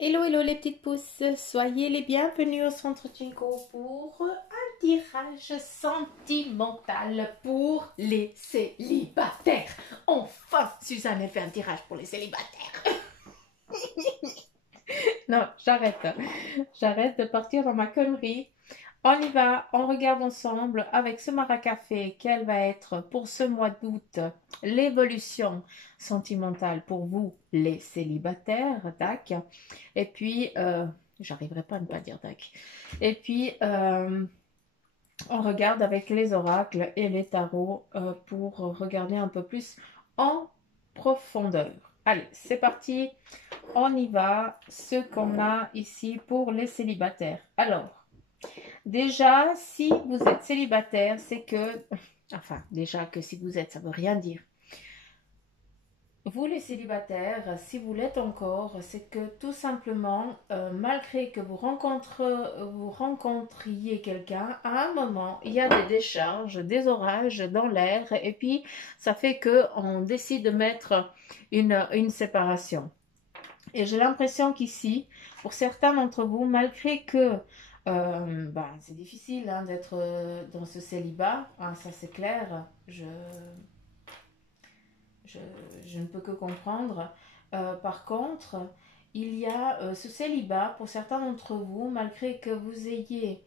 Hello, hello les petites pousses, soyez les bienvenus au centre Jinko pour un tirage sentimental pour les célibataires. Enfin, Suzanne a fait un tirage pour les célibataires. Non, j'arrête de partir dans ma connerie. On y va, on regarde ensemble avec ce maracafé quelle va être pour ce mois d'août l'évolution sentimentale pour vous les célibataires, tac. Et puis, j'arriverai pas à ne pas dire tac. Et puis, on regarde avec les oracles et les tarots pour regarder un peu plus en profondeur. Allez, c'est parti, on y va. Ce qu'on a ici pour les célibataires. Alors, déjà, si vous êtes célibataire, c'est que, enfin, déjà que si vous êtes, ça veut rien dire. Vous les célibataires, si vous l'êtes encore, c'est que tout simplement, malgré que vous rencontriez quelqu'un, à un moment, il y a des décharges, des orages dans l'air, et puis ça fait que on décide de mettre une séparation. Et j'ai l'impression qu'ici, pour certains d'entre vous, malgré que c'est difficile hein, d'être dans ce célibat, hein, ça c'est clair, je, je ne peux que comprendre. Par contre, il y a ce célibat pour certains d'entre vous, malgré que vous ayez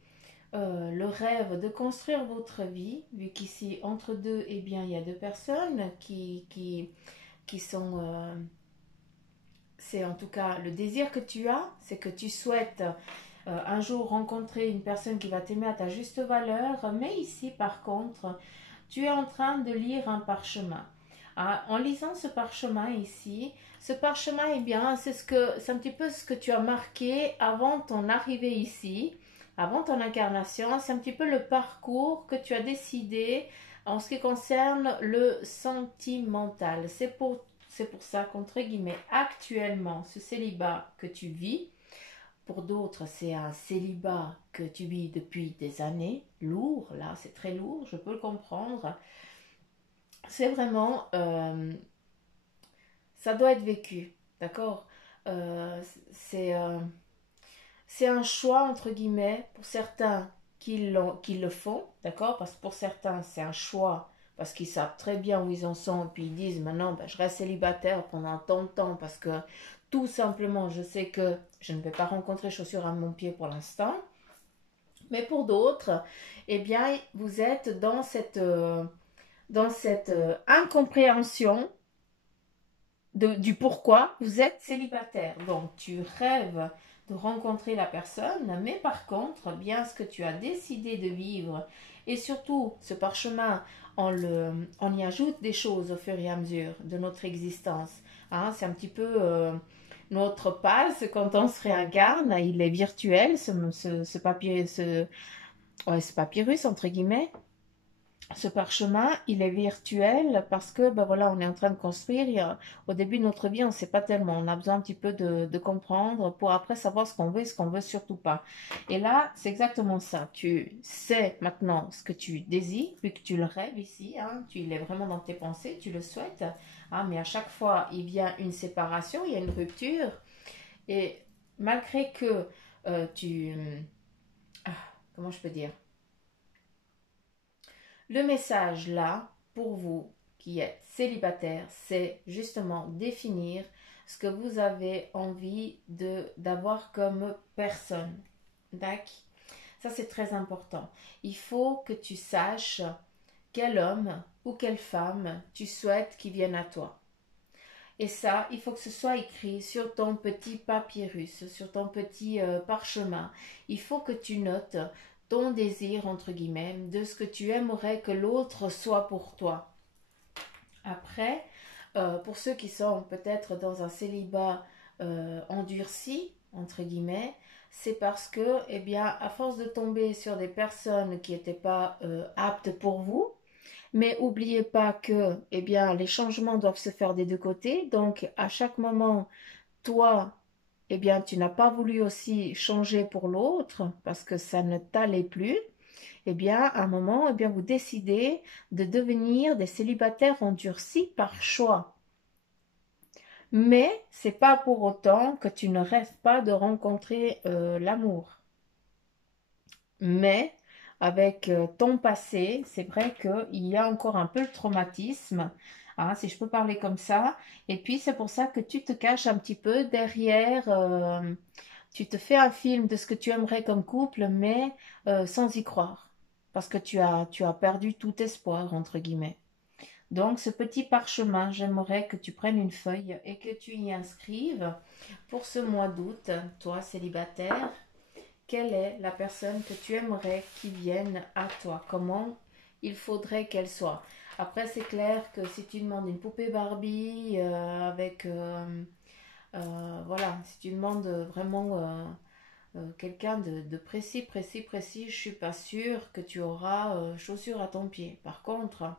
le rêve de construire votre vie, vu qu'ici, entre deux, eh bien, il y a deux personnes qui sont c'est en tout cas le désir que tu as, c'est que tu souhaites un jour rencontrer une personne qui va t'aimer à ta juste valeur, mais ici par contre, tu es en train de lire un parchemin. Ah, en lisant ce parchemin ici, ce parchemin, eh bien, c'est un petit peu ce que tu as marqué avant ton arrivée ici, avant ton incarnation. C'est un petit peu le parcours que tu as décidé en ce qui concerne le sentimental. C'est pour ça qu'entre guillemets, actuellement, ce célibat que tu vis, pour d'autres, c'est un célibat que tu vis depuis des années, lourd, là, c'est très lourd, je peux le comprendre. C'est vraiment, ça doit être vécu, d'accord. Euh, c'est euh, c'est un choix, entre guillemets, pour certains qui le font, d'accord. Parce que pour certains, c'est un choix parce qu'ils savent très bien où ils en sont, puis ils disent maintenant, ben, je reste célibataire pendant tant de temps parce que tout simplement, je sais que je ne vais pas rencontrer chaussures à mon pied pour l'instant. Mais pour d'autres, eh bien, vous êtes dans cette incompréhension du pourquoi vous êtes célibataire. Donc, tu rêves de rencontrer la personne, mais par contre, bien ce que tu as décidé de vivre, et surtout ce parchemin, on y ajoute des choses au fur et à mesure de notre existence. Hein, c'est un petit peu notre passe quand on se réincarne, il est virtuel, ce papier, ce papyrus, entre guillemets. Ce parchemin, il est virtuel parce que ben voilà, on est en train de construire. Au début de notre vie, on ne sait pas tellement. On a besoin un petit peu de comprendre pour après savoir ce qu'on veut et ce qu'on veut surtout pas. Et là, c'est exactement ça. Tu sais maintenant ce que tu désires, vu que tu le rêves ici. Hein, tu l'es vraiment dans tes pensées, tu le souhaites. Hein, mais à chaque fois, il vient une séparation, il y a une rupture. Et malgré que tu... ah, comment je peux dire, le message là, pour vous qui êtes célibataire, c'est justement définir ce que vous avez envie d'avoir comme personne. D'accord. Ça, c'est très important. Il faut que tu saches quel homme ou quelle femme tu souhaites qui vienne à toi. Et ça, il faut que ce soit écrit sur ton petit papyrus, sur ton petit parchemin. Il faut que tu notes ton désir, entre guillemets, de ce que tu aimerais que l'autre soit pour toi. Après, pour ceux qui sont peut-être dans un célibat endurci, entre guillemets, c'est parce que, eh bien, à force de tomber sur des personnes qui n'étaient pas aptes pour vous, mais oubliez pas que, eh bien, les changements doivent se faire des deux côtés. Donc, à chaque moment, toi, eh bien, tu n'as pas voulu aussi changer pour l'autre parce que ça ne t'allait plus. Eh bien, à un moment, eh bien, vous décidez de devenir des célibataires endurcis par choix. Mais c'est pas pour autant que tu ne rêves pas de rencontrer l'amour. Mais avec ton passé, c'est vrai qu'il y a encore un peu le traumatisme, hein, si je peux parler comme ça. Et puis c'est pour ça que tu te caches un petit peu derrière, tu te fais un film de ce que tu aimerais comme couple, mais sans y croire. Parce que tu as perdu tout espoir, entre guillemets. Donc, ce petit parchemin, j'aimerais que tu prennes une feuille et que tu y inscrives pour ce mois d'août, toi célibataire, quelle est la personne que tu aimerais qui vienne à toi? Comment il faudrait qu'elle soit? Après, c'est clair que si tu demandes une poupée Barbie avec... voilà, si tu demandes vraiment quelqu'un de précis, précis, précis, je suis pas sûre que tu auras chaussures à ton pied. Par contre,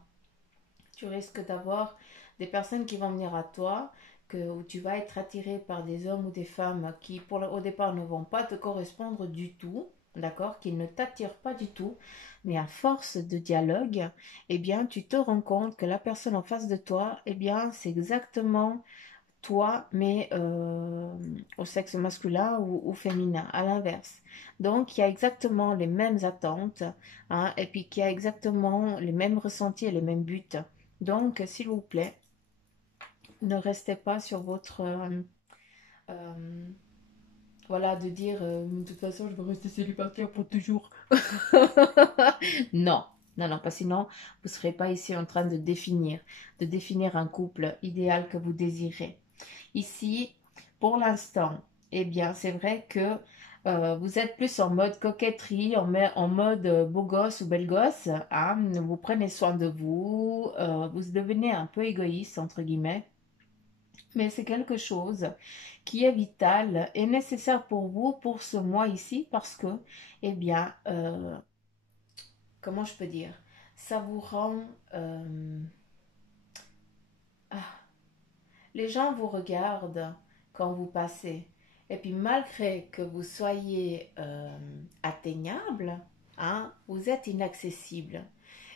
tu risques d'avoir des personnes qui vont venir à toi, où tu vas être attiré par des hommes ou des femmes qui, au départ, ne vont pas te correspondre du tout, d'accord, qui ne t'attirent pas du tout, mais à force de dialogue, eh bien, tu te rends compte que la personne en face de toi, eh bien, c'est exactement toi, mais au sexe masculin ou féminin, à l'inverse. Donc, il y a exactement les mêmes attentes, hein, et puis qu'il y a exactement les mêmes ressentis et les mêmes buts. Donc, s'il vous plaît, ne restez pas sur votre... euh, voilà, de dire, de toute façon, je vais rester célibataire pour toujours. Non, non, non, parce que sinon, vous ne serez pas ici en train de définir un couple idéal que vous désirez. Ici, pour l'instant, eh bien, c'est vrai que vous êtes plus en mode coquetterie, en mode beau gosse ou belle gosse, hein. Vous prenez soin de vous, vous devenez un peu égoïste, entre guillemets, mais c'est quelque chose qui est vital et nécessaire pour vous pour ce mois ici parce que, eh bien, comment je peux dire, ça vous rend... ah, les gens vous regardent quand vous passez. Et puis malgré que vous soyez atteignable, hein, vous êtes inaccessible.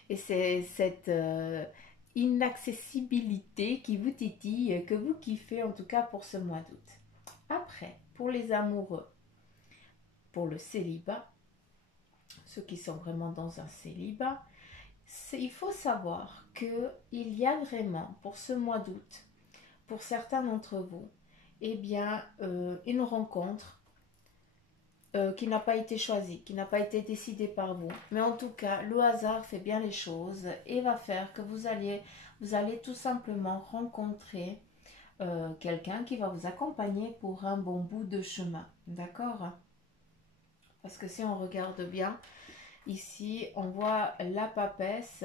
Et c'est cette inaccessibilité qui vous titille, que vous kiffez en tout cas pour ce mois d'août. Après, pour les amoureux, pour le célibat, ceux qui sont vraiment dans un célibat, il faut savoir qu'il y a vraiment pour ce mois d'août, pour certains d'entre vous, eh bien, une rencontre qui n'a pas été choisie, qui n'a pas été décidée par vous. Mais en tout cas, le hasard fait bien les choses et va faire que vous allez tout simplement rencontrer quelqu'un qui va vous accompagner pour un bon bout de chemin. D'accord? Parce que si on regarde bien, ici, on voit la papesse,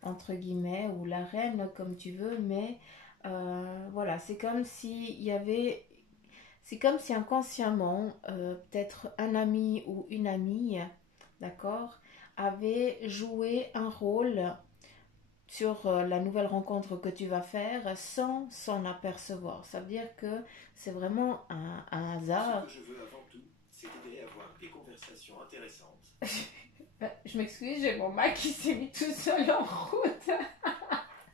entre guillemets, ou la reine, comme tu veux, mais voilà, c'est comme s'il y avait... C'est comme si inconsciemment, peut-être un ami ou une amie, d'accord, avait joué un rôle sur la nouvelle rencontre que tu vas faire sans s'en apercevoir. Ça veut dire que c'est vraiment un hasard. Ce que je veux avant tout, c'est t'aider à avoir des conversations intéressantes. Je m'excuse, j'ai mon Mac qui s'est mis tout seul en route.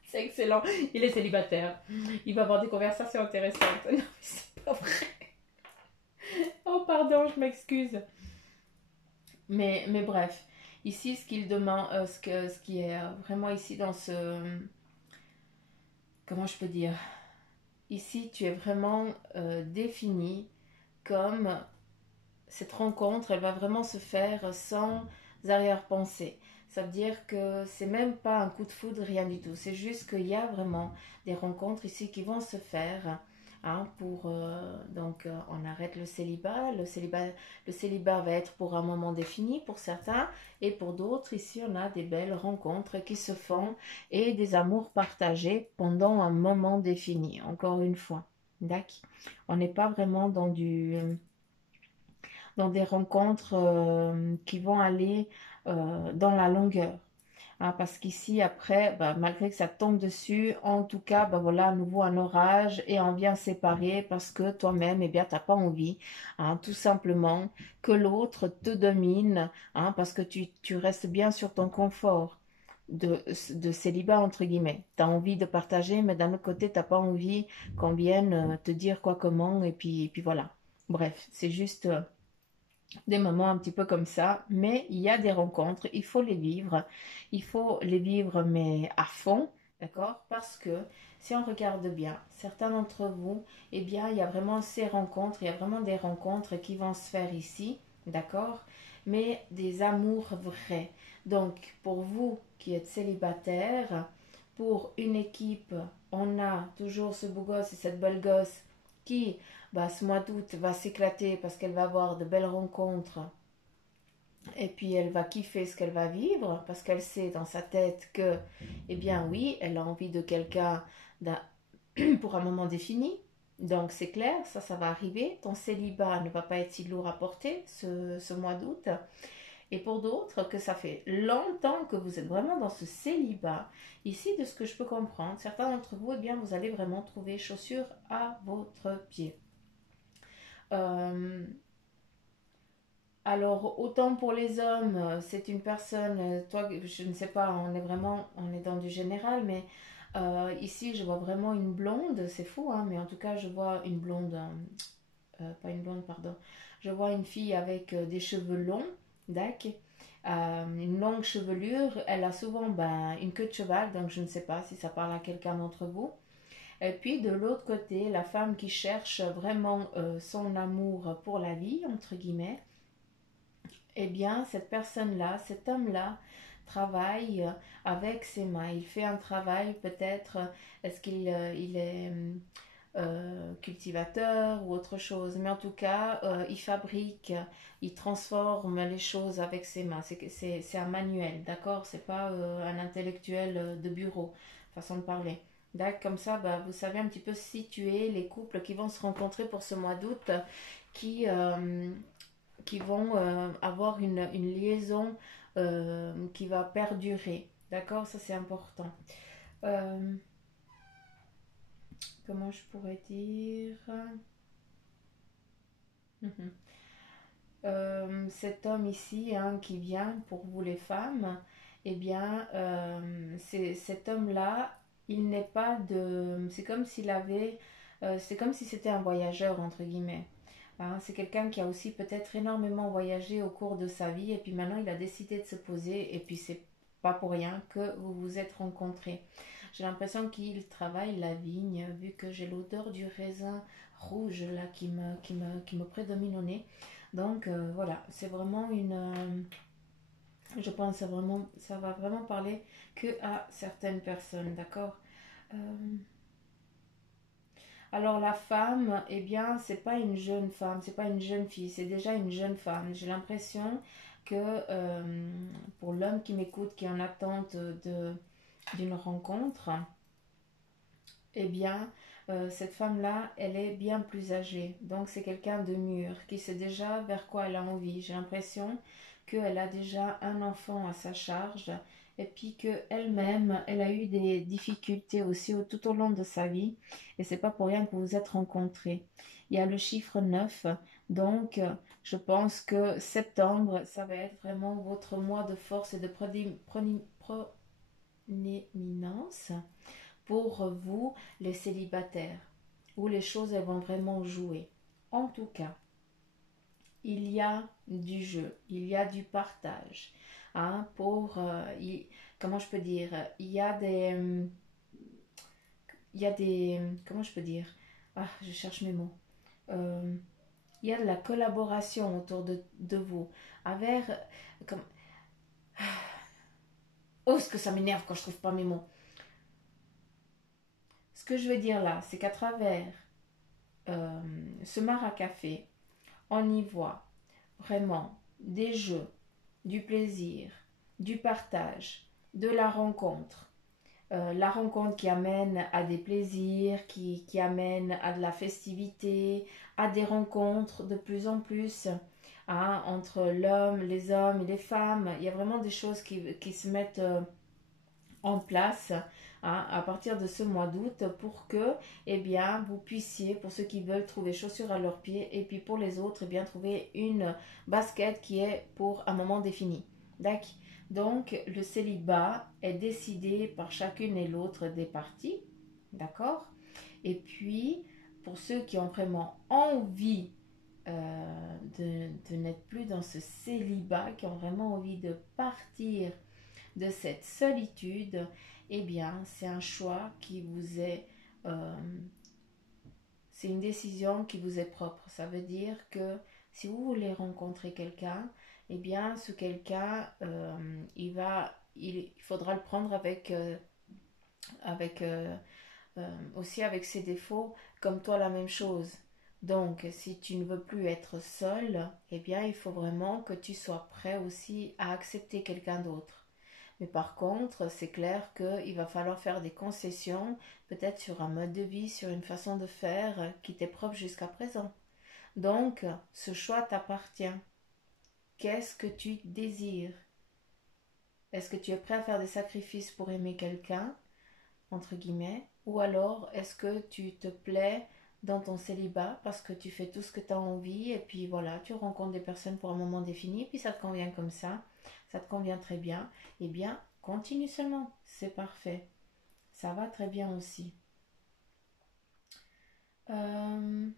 C'est excellent. Il est célibataire. Il va avoir des conversations intéressantes. Non, mais c'est pas vrai. Oh, pardon, je m'excuse. Mais bref, ici, ce qu'il demande, ce qui est vraiment ici dans ce... Comment je peux dire? Ici, tu es vraiment défini comme cette rencontre, elle va vraiment se faire sans arrière-pensée. Ça veut dire que c'est même pas un coup de foudre, rien du tout. C'est juste qu'il y a vraiment des rencontres ici qui vont se faire. Hein, on arrête le célibat. Le célibat va être pour un moment défini pour certains. Et pour d'autres, ici, on a des belles rencontres qui se font et des amours partagés pendant un moment défini. Encore une fois. D'accord. On n'est pas vraiment dans des rencontres qui vont aller dans la longueur. Hein, parce qu'ici, après, bah, malgré que ça tombe dessus, en tout cas, bah, voilà, à nouveau un orage et on vient séparer parce que toi-même, eh bien, t'as pas envie, hein, tout simplement, que l'autre te domine, hein, parce que tu restes bien sur ton confort. de célibat, entre guillemets. Tu as envie de partager, mais d'un autre côté, tu n'as pas envie qu'on vienne te dire quoi, comment, et puis voilà. Bref, c'est juste des moments un petit peu comme ça, mais il y a des rencontres, il faut les vivre, mais à fond, d'accord? Parce que si on regarde bien, certains d'entre vous, eh bien, il y a vraiment ces rencontres, il y a vraiment des rencontres qui vont se faire ici, d'accord? Mais des amours vrais. Donc, pour vous qui êtes célibataire, pour une équipe, on a toujours ce beau gosse et cette belle gosse qui bah, ce mois d'août va s'éclater parce qu'elle va avoir de belles rencontres et puis elle va kiffer ce qu'elle va vivre parce qu'elle sait dans sa tête que, eh bien oui, elle a envie de quelqu'un pour un moment défini. Donc c'est clair, ça va arriver. Ton célibat ne va pas être si lourd à porter ce mois d'août. Et pour d'autres, que ça fait longtemps que vous êtes vraiment dans ce célibat, ici, de ce que je peux comprendre, certains d'entre vous, eh bien, vous allez vraiment trouver chaussures à votre pied. Euh, alors, autant pour les hommes, c'est une personne, toi, je ne sais pas, on est dans du général, mais ici, je vois vraiment une blonde, c'est fou, hein, mais en tout cas, je vois une blonde, pas une blonde, pardon, je vois une fille avec des cheveux longs, d'accord, une longue chevelure, elle a souvent ben, une queue de cheval, donc je ne sais pas si ça parle à quelqu'un d'entre vous. Et puis de l'autre côté, la femme qui cherche vraiment son amour pour la vie, entre guillemets, eh bien, cette personne-là, cet homme-là, travaille avec ses mains. Il fait un travail peut-être, est-ce qu'il il est cultivateur ou autre chose, mais en tout cas, il fabrique, il transforme les choses avec ses mains. C'est un manuel, d'accord? C'est pas un intellectuel de bureau, façon de parler. D'accord, comme ça, bah, vous savez un petit peu situer les couples qui vont se rencontrer pour ce mois d'août, qui, euh, qui vont avoir une liaison qui va perdurer. D'accord, ça c'est important. Euh, Comment je pourrais dire. Mhm. Cet homme ici hein, qui vient pour vous les femmes, eh bien, cet homme-là, il n'est pas de. C'est comme s'il avait. C'est comme si c'était un voyageur, entre guillemets. Hein, c'est quelqu'un qui a aussi peut-être énormément voyagé au cours de sa vie et puis maintenant il a décidé de se poser et puis c'est pas pour rien que vous vous êtes rencontrés. J'ai l'impression qu'il travaille la vigne vu que j'ai l'odeur du raisin rouge là qui me prédomine au nez. Donc voilà, c'est vraiment je pense que ça va vraiment parler que à certaines personnes, d'accord. Euh, alors la femme, eh bien, c'est pas une jeune femme, c'est pas une jeune fille, c'est déjà une jeune femme. J'ai l'impression que pour l'homme qui m'écoute, qui est en attente d'une rencontre, eh bien, cette femme-là, elle est bien plus âgée. Donc c'est quelqu'un de mûr, qui sait déjà vers quoi elle a envie. J'ai l'impression qu'elle a déjà un enfant à sa charge et puis qu'elle-même, elle a eu des difficultés aussi tout au long de sa vie. Et c'est pas pour rien que vous vous êtes rencontrés. Il y a le chiffre 9. Donc, je pense que septembre, ça va être vraiment votre mois de force et de pronéminence pour vous, les célibataires, où les choses elles vont vraiment jouer. En tout cas, il y a du jeu, il y a du partage. Hein, comment je peux dire, il y a des, comment je peux dire, ah, je cherche mes mots. Euh, il y a de la collaboration autour de vous. Avec, comme, oh, ce que ça m'énerve quand je trouve pas mes mots. Ce que je veux dire là, c'est qu'à travers euh, ce maracafé, on y voit vraiment des jeux, du plaisir, du partage, de la rencontre qui amène à des plaisirs, qui amène à de la festivité, à des rencontres de plus en plus hein, entre les hommes et les femmes. Il y a vraiment des choses qui se mettent en place hein, à partir de ce mois d'août pour que eh bien, vous puissiez, pour ceux qui veulent trouver chaussures à leurs pieds et puis pour les autres, eh bien, trouver une basket qui est pour un moment défini. D'accord. Donc, le célibat est décidé par chacune et l'autre des parties. D'accord. Et puis, pour ceux qui ont vraiment envie de n'être plus dans ce célibat, qui ont vraiment envie de partir de cette solitude, eh bien, c'est un choix qui vous est... euh, c'est une décision qui vous est propre. Ça veut dire que si vous voulez rencontrer quelqu'un, eh bien, ce quelqu'un, il faudra le prendre avec aussi avec ses défauts, comme toi la même chose. Donc, si tu ne veux plus être seul, eh bien, il faut vraiment que tu sois prêt aussi à accepter quelqu'un d'autre. Mais par contre, c'est clair qu'il va falloir faire des concessions, peut-être sur un mode de vie, sur une façon de faire qui t'est propre jusqu'à présent. Donc, ce choix t'appartient. Qu'est-ce que tu désires? Est-ce que tu es prêt à faire des sacrifices pour aimer quelqu'un, entre guillemets, ou alors est-ce que tu te plais dans ton célibat parce que tu fais tout ce que tu as envie et puis voilà, tu rencontres des personnes pour un moment défini, puis ça te convient comme ça te convient très bien, eh bien, continue seulement, c'est parfait. Ça va très bien aussi. Euh,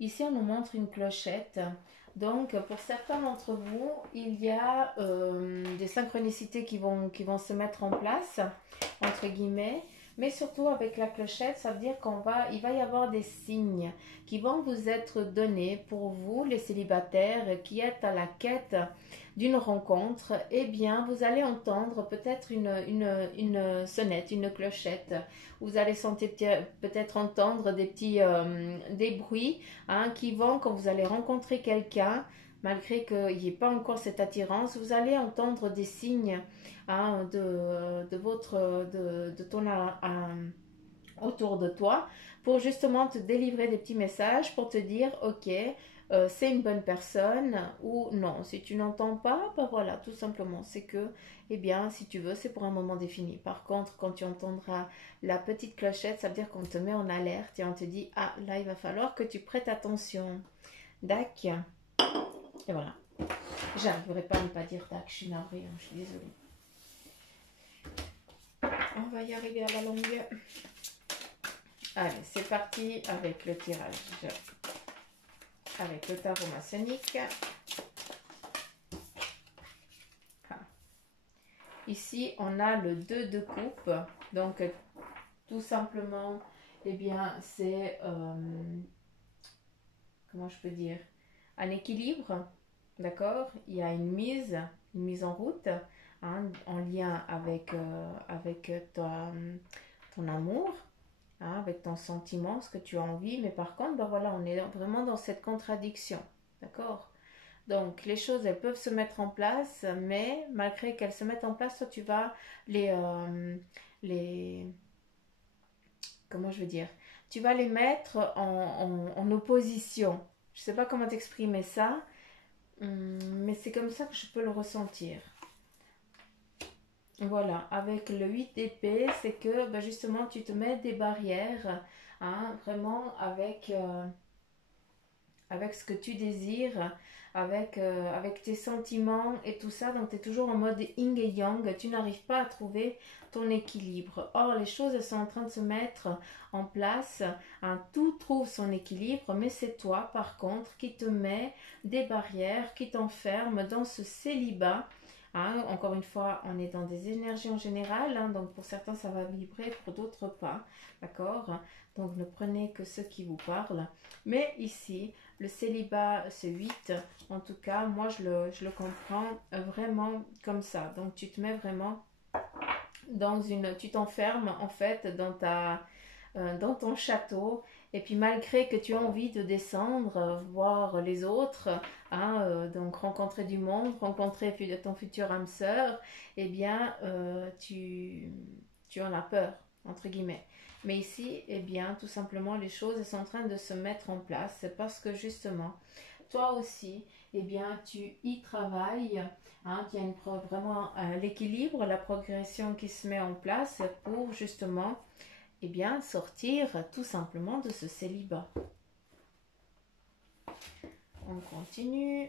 Ici, on nous montre une clochette. Donc, pour certains d'entre vous, il y a des synchronicités qui vont se mettre en place, entre guillemets. Mais surtout avec la clochette, ça veut dire il va y avoir des signes qui vont vous être donnés pour vous, les célibataires qui êtes à la quête d'une rencontre. Eh bien, vous allez entendre peut-être une sonnette, une clochette. Vous allez sentir peut-être entendre des bruits qui vont, quand vous allez rencontrer quelqu'un, malgré qu'il n'y ait pas encore cette attirance, vous allez entendre des signes de ton autour de toi pour justement te délivrer des petits messages pour te dire ok, c'est une bonne personne ou non. Si tu n'entends pas, ben voilà, tout simplement, c'est que, eh bien, si tu veux, c'est pour un moment défini. Par contre, quand tu entendras la petite clochette, ça veut dire qu'on te met en alerte et on te dit, ah, là, il va falloir que tu prêtes attention. Dac. Et voilà. J'arriverai pas à ne pas dire dac, je suis navrée, je suis désolée. On va y arriver à la longue. Allez, c'est parti avec le tirage. Avec le tarot maçonnique. Ici, on a le 2 de coupe. Donc, tout simplement, eh bien, c'est... comment je peux dire? Un équilibre, d'accord? Il y a une mise en route, en lien avec ton amour, avec ton sentiment, ce que tu as envie. Mais par contre, ben voilà, on est vraiment dans cette contradiction, d'accord? Donc, les choses, elles peuvent se mettre en place, mais malgré qu'elles se mettent en place, toi, tu vas les comment je veux dire, tu vas les mettre en opposition. Je ne sais pas comment t'exprimer ça, mais c'est comme ça que je peux le ressentir. Voilà, avec le 8 d'épée, c'est que ben justement tu te mets des barrières, vraiment avec ce que tu désires, avec tes sentiments et tout ça. Donc tu es toujours en mode yin et yang, tu n'arrives pas à trouver ton équilibre. Or, les choses elles sont en train de se mettre en place, tout trouve son équilibre, mais c'est toi par contre qui te mets des barrières, qui t'enferme dans ce célibat. Encore une fois, on est dans des énergies en général, donc pour certains ça va vibrer, pour d'autres pas, d'accord? Donc ne prenez que ce qui vous parle. Mais ici, le célibat, c'est 8. En tout cas, moi, je le comprends vraiment comme ça. Donc, tu te mets vraiment tu t'enfermes en fait dans ton château. Et puis, malgré que tu as envie de descendre, voir les autres, donc rencontrer du monde, rencontrer ton futur âme sœur, eh bien, tu en as peur, entre guillemets. Mais ici, eh bien, tout simplement, les choses sont en train de se mettre en place. C'est parce que justement, toi aussi, eh bien, tu y travailles. Il y a vraiment l'équilibre, la progression qui se met en place pour justement, eh bien, sortir tout simplement de ce célibat. On continue.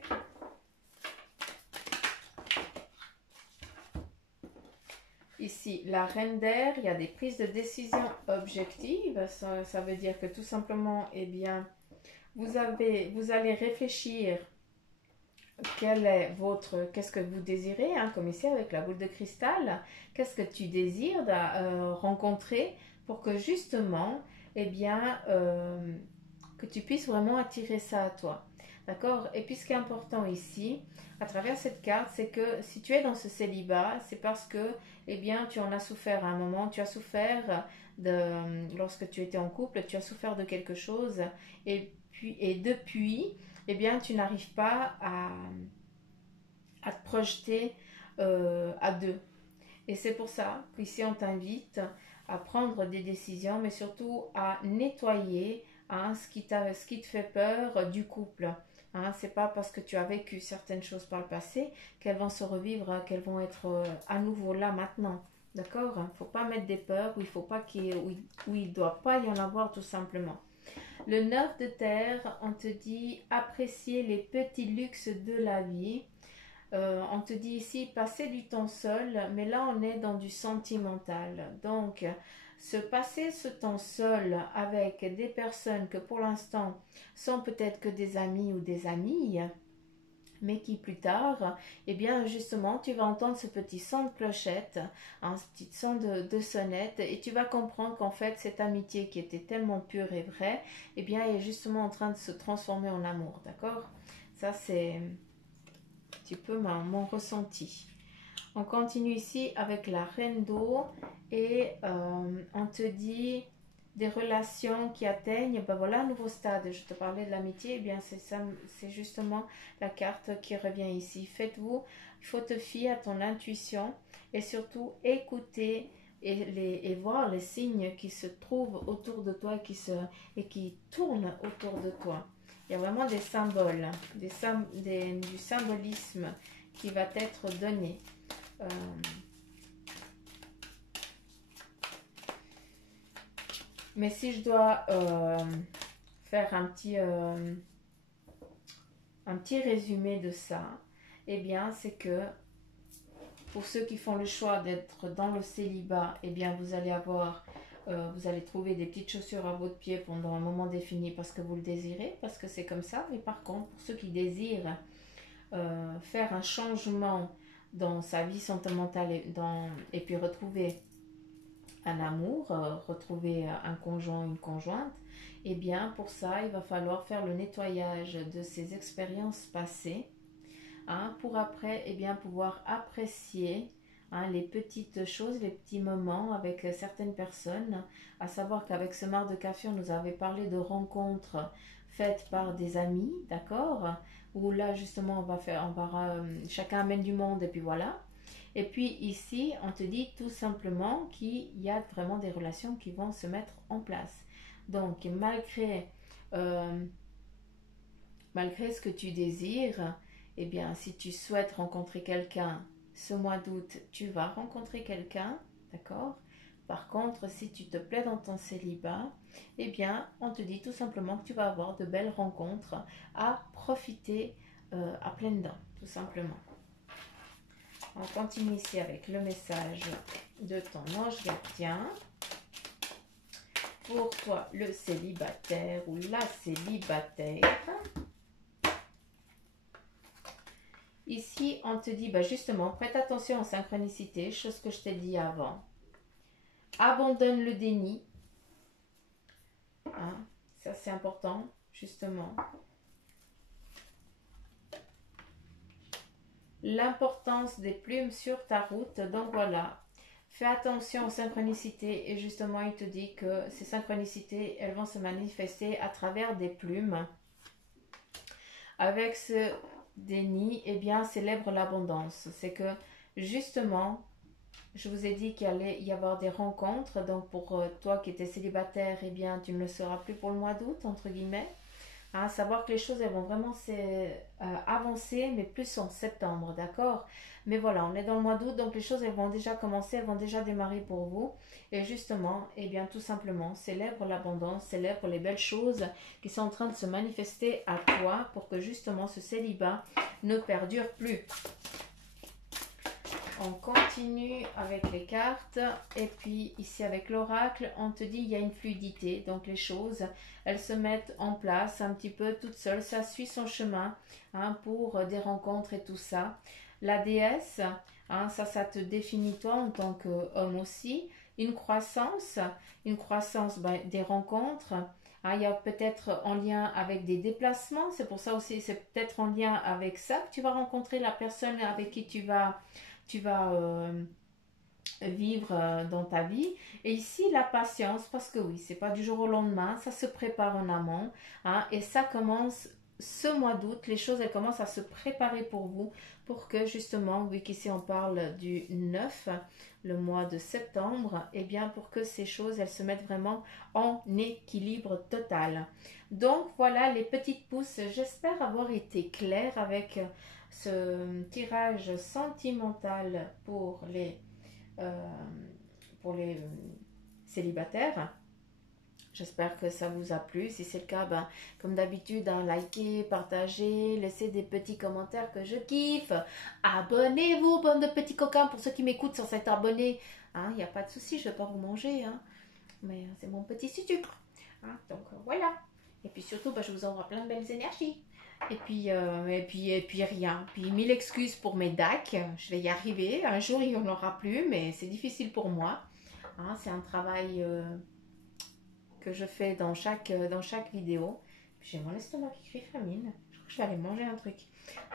Ici, la reine d'air, il y a des prises de décision objectives. Ça veut dire que tout simplement, eh bien, vous allez réfléchir qu'est-ce que vous désirez, hein, comme ici avec la boule de cristal. Qu'est-ce que tu désires rencontrer pour que justement, eh bien, que tu puisses vraiment attirer ça à toi. D'accord? Et puis ce qui est important ici, à travers cette carte, c'est que si tu es dans ce célibat, c'est parce que, eh bien, tu en as souffert à un moment, tu as souffert lorsque tu étais en couple, tu as souffert de quelque chose, et depuis, eh bien, tu n'arrives pas à te projeter à deux. Et c'est pour ça qu'ici, on t'invite à prendre des décisions, mais surtout à nettoyer, hein, ce qui te fait peur du couple. Hein, c'est pas parce que tu as vécu certaines choses par le passé qu'elles vont se revivre, qu'elles vont être à nouveau là maintenant. D'accord? Il ne faut pas mettre des peurs où il ne doit pas y en avoir tout simplement. Le 9 de terre, on te dit apprécier les petits luxes de la vie. On te dit ici passer du temps seul, mais là on est dans du sentimental. Donc, se passer ce temps seul avec des personnes que pour l'instant sont peut-être que des amis ou des amies, mais qui plus tard, eh bien justement, tu vas entendre ce petit son de clochette, un petit son de sonnette, et tu vas comprendre qu'en fait, cette amitié qui était tellement pure et vraie, eh bien, est justement en train de se transformer en amour, d'accord? Ça, c'est un petit peu mon ressenti. On continue ici avec la reine d'eau, et on te dit des relations qui atteignent, ben voilà, un nouveau stade. Je te parlais de l'amitié, eh bien c'est ça, c'est justement la carte qui revient ici. Faites-vous, il faut te fier à ton intuition et surtout écouter et voir les signes qui se trouvent autour de toi et qui tournent autour de toi. Il y a vraiment des symboles, du symbolisme qui va être donné. Mais si je dois faire un petit résumé de ça, eh bien, c'est que pour ceux qui font le choix d'être dans le célibat, eh bien, vous allez trouver des petites chaussures à votre pied pendant un moment défini parce que vous le désirez, parce que c'est comme ça. Mais par contre, pour ceux qui désirent faire un changement dans sa vie sentimentale et puis retrouver un amour, retrouver un conjoint, une conjointe, eh bien pour ça il va falloir faire le nettoyage de ces expériences passées, hein, pour après eh bien pouvoir apprécier, hein, les petites choses, les petits moments avec certaines personnes. À savoir qu'avec ce marc de café on nous avait parlé de rencontres faites par des amis, d'accord, où là justement chacun amène du monde et puis voilà. Et puis ici, on te dit tout simplement qu'il y a vraiment des relations qui vont se mettre en place. Donc, malgré ce que tu désires, eh bien, si tu souhaites rencontrer quelqu'un ce mois d'août, tu vas rencontrer quelqu'un, d'accord? Par contre, si tu te plais dans ton célibat, eh bien, on te dit tout simplement que tu vas avoir de belles rencontres à profiter à pleines dents, tout simplement. On continue ici avec le message de ton ange gardien. Pour toi, le célibataire ou la célibataire. Ici, on te dit, justement, prête attention aux synchronicités, chose que je t'ai dit avant. Abandonne le déni. Hein, ça, c'est important, justement. L'importance des plumes sur ta route. Donc voilà, fais attention aux synchronicités et justement il te dit que ces synchronicités, elles vont se manifester à travers des plumes. Avec ce déni, eh bien célèbre l'abondance. C'est que justement, je vous ai dit qu'il allait y avoir des rencontres. Donc pour toi qui étais célibataire, eh bien tu ne le seras plus pour le mois d'août, entre guillemets. À savoir que les choses elles vont vraiment avancer, mais plus en septembre, d'accord? Mais voilà, on est dans le mois d'août, donc les choses elles vont déjà commencer, elles vont déjà démarrer pour vous. Et justement, eh bien tout simplement, célèbre l'abondance, célèbre les belles choses qui sont en train de se manifester à toi pour que justement ce célibat ne perdure plus. On continue avec les cartes et puis ici avec l'oracle, on te dit il y a une fluidité, donc les choses, elles se mettent en place un petit peu toutes seules, ça suit son chemin hein, pour des rencontres et tout ça. La déesse, hein, ça te définit toi en tant qu'homme aussi. Une croissance ben, des rencontres. Hein, il y a peut-être en lien avec des déplacements, c'est pour ça aussi, c'est peut-être en lien avec ça que tu vas rencontrer la personne avec qui tu vas vivre dans ta vie. Et ici, la patience, parce que oui, c'est pas du jour au lendemain, ça se prépare en amont. Hein, et ça commence ce mois d'août, les choses elles commencent à se préparer pour vous, pour que justement, vu qu'ici on parle du 9, le mois de septembre, et bien pour que ces choses elles se mettent vraiment en équilibre total. Donc voilà les petites pousses, j'espère avoir été claire avec ce tirage sentimental euh, pour les célibataires. J'espère que ça vous a plu. Si c'est le cas, ben, comme d'habitude, hein, likez, partagez, laissez des petits commentaires que je kiffe. Abonnez-vous, bande de petits coquins, pour ceux qui m'écoutent sans s'être abonnés. Il n'y a pas de souci, je ne vais pas vous manger. Hein, mais c'est mon petit sucre. Hein, donc voilà. Et puis surtout, ben, je vous envoie plein de belles énergies. Et puis rien. Puis mille excuses pour mes DAC. Je vais y arriver. Un jour, il n'y en aura plus, mais c'est difficile pour moi. Hein, c'est un travail que je fais dans chaque vidéo. J'ai mon estomac qui crie famine. Je crois que je vais aller manger un truc.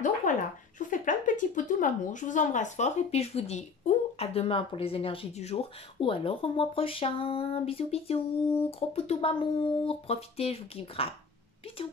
Donc voilà, je vous fais plein de petits poutous m'amour. Je vous embrasse fort et puis je vous dis ou à demain pour les énergies du jour ou alors au mois prochain. Bisous bisous, gros poutous m'amour. Profitez, je vous kiffe grave. Bisous.